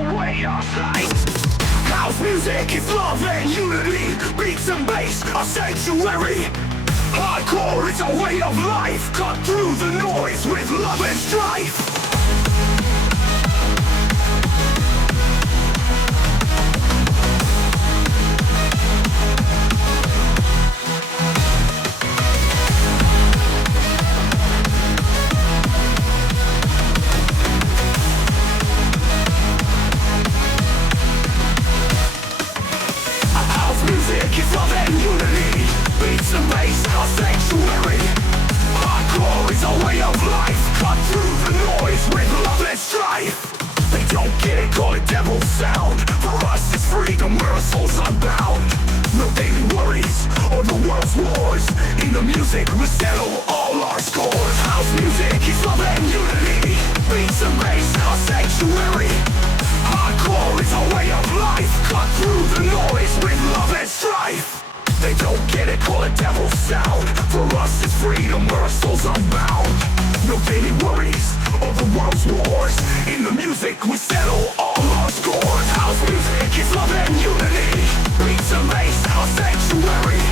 a way of life. House music is love and unity. Beats and bass, a sanctuary. Hardcore is a way of life. Cut through the noise with love and strife. Music is love and unity. Beats and bass, our sanctuary. Hardcore is a way of life. Cut through the noise with love and strife. They don't get it, call it devil sound. For us it's freedom, where our souls unbound. No daily worries or the world's wars. In the music we settle all our scores. House music is love and unity. Beats and bass, our sanctuary. Hardcore is a way of life. Cut through the noise with love and strife. They don't get it, call it devil sound. For us it's freedom, where our souls unbound. No daily worries or the world's wars. In the music we settle all our scores. House music is love and unity. Beats and bass, our sanctuary.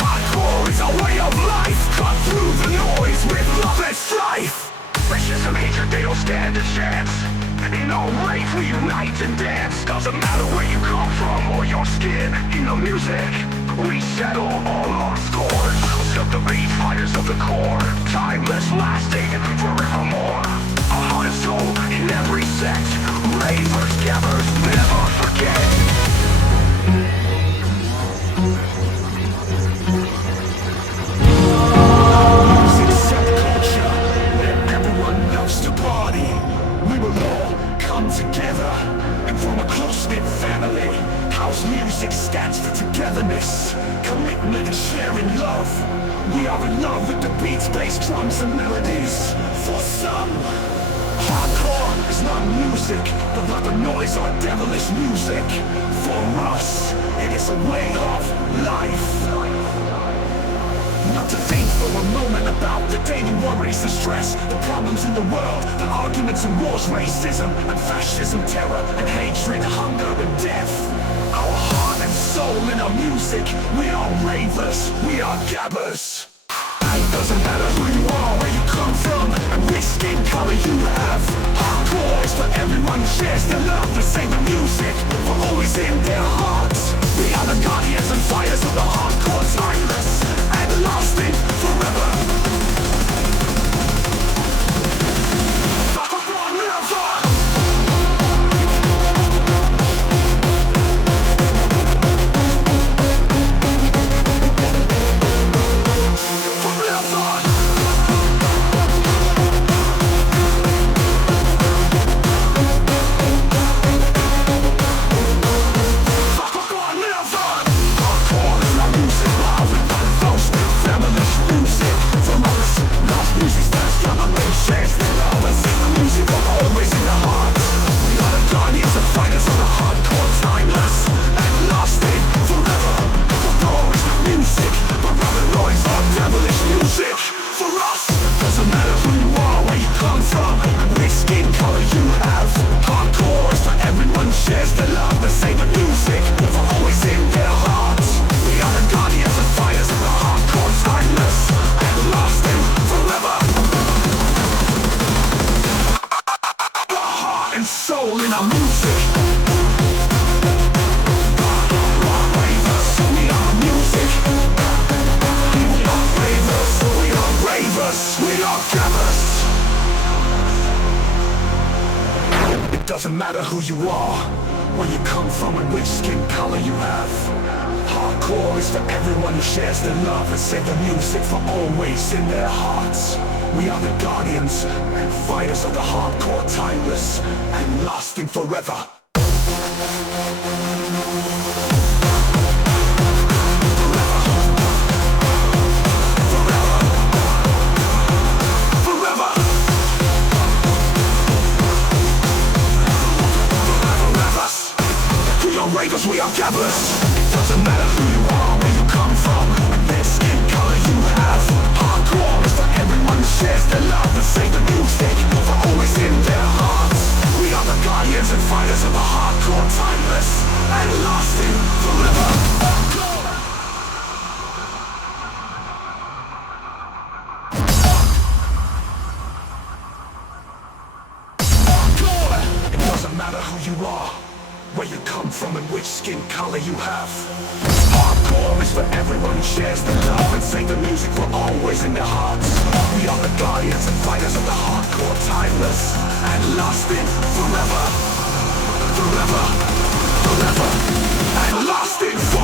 Hardcore is a way of life. Cut through the noise with love and strife. Racism, hatred, they don't stand a chance. In our rave we unite and dance. Doesn't matter where you come from or your skin. In the music we settle all our scores. House of the beat, fires of the core. Timeless, lasting, forevermore. A heart and soul in every sect. Ravers, gabbers, never forget. Music subculture, where everyone loves to party. We will all come together, and from a close-knit family. House music stands for togetherness, commitment and sharing love. We are in love with the beats, bass, drums and melodies. For some, hardcore is not music, but like the noise or devilish music. For us, it is a way of life. Not to think for a moment about the daily worries and stress, the problems in the world, the arguments and wars, racism and fascism, terror and hatred, hunger and death. Our heart and soul in our music, we are ravers, we are gabbers. It doesn't matter who you are, where you come from, and which skin color you have. Hardcore is for everyone who shares their love, the same music, we're always in their hearts. We are the guardians and fighters of the hardcore, timeless and lasting forever. Soul in our music. We are music. We are ravers. We are ravers. We are gabbers. It doesn't matter who you are, where you come from and which skin color you have. Hardcore is for everyone who shares their love and save the music for always in their hearts. We are the guardians and fighters of the hardcore, timeless and lasting forever. Ravers, we are gabbers. Doesn't matter who you are, where you come from, and their skin color you have. Hardcore is for everyone who shares their love and save the music for always in their hearts. We are the guardians and fighters of the hardcore, timeless and lasting forever. It doesn't matter who you are, where you come from and which skin color you have. Hardcore is for everyone who shares the love and sing the music we're always in their hearts. We are the guardians and fighters of the hardcore, timeless and lasting forever. Forever, forever, and lasting forever.